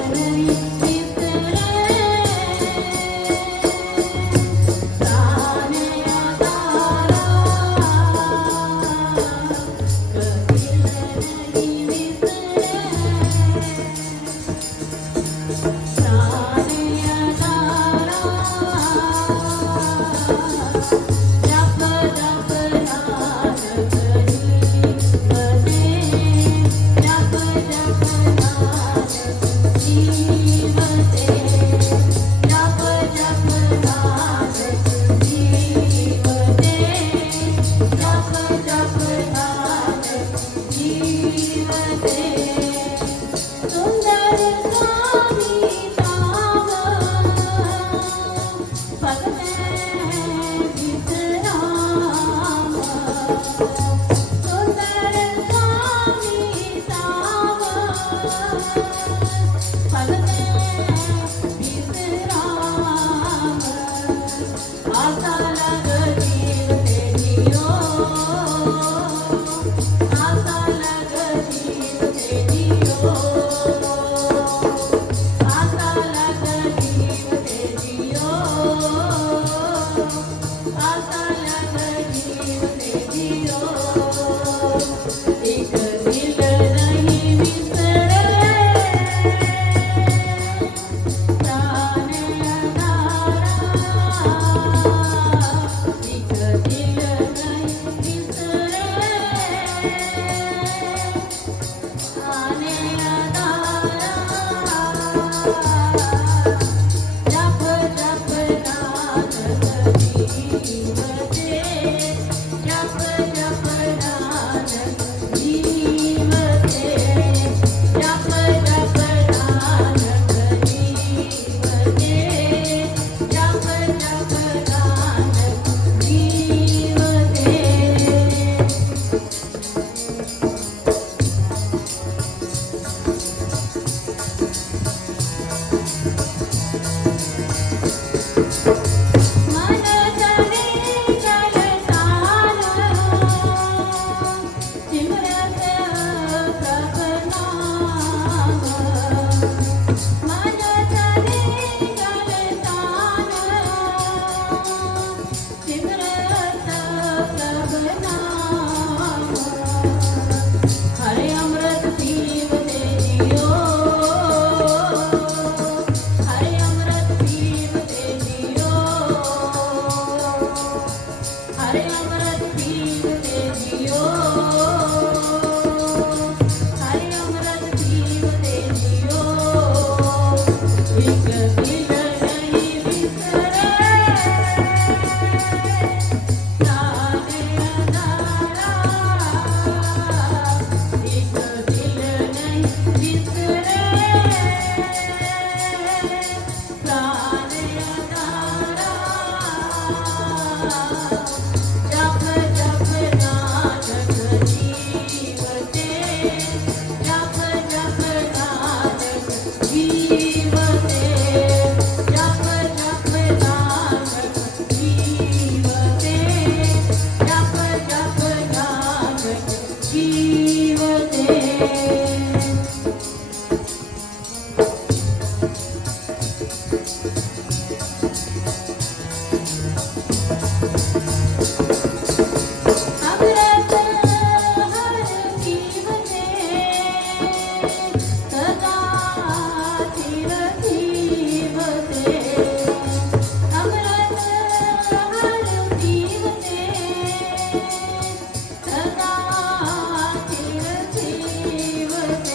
Thank you.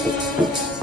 Thank you.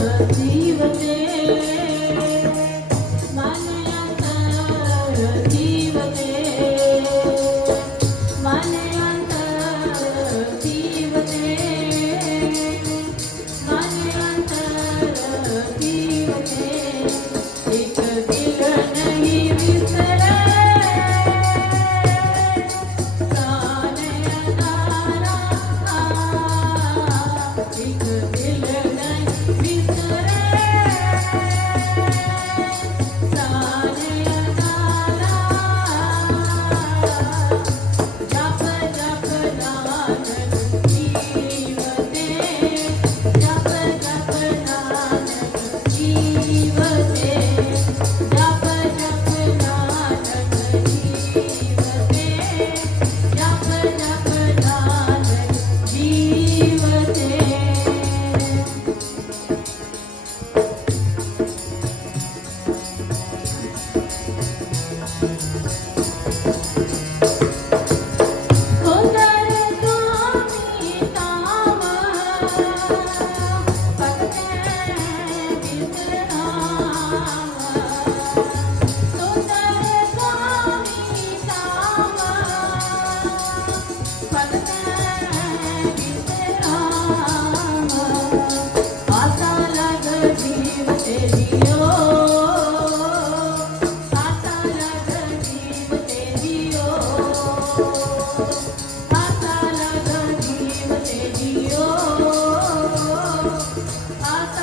जीवते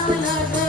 love, love.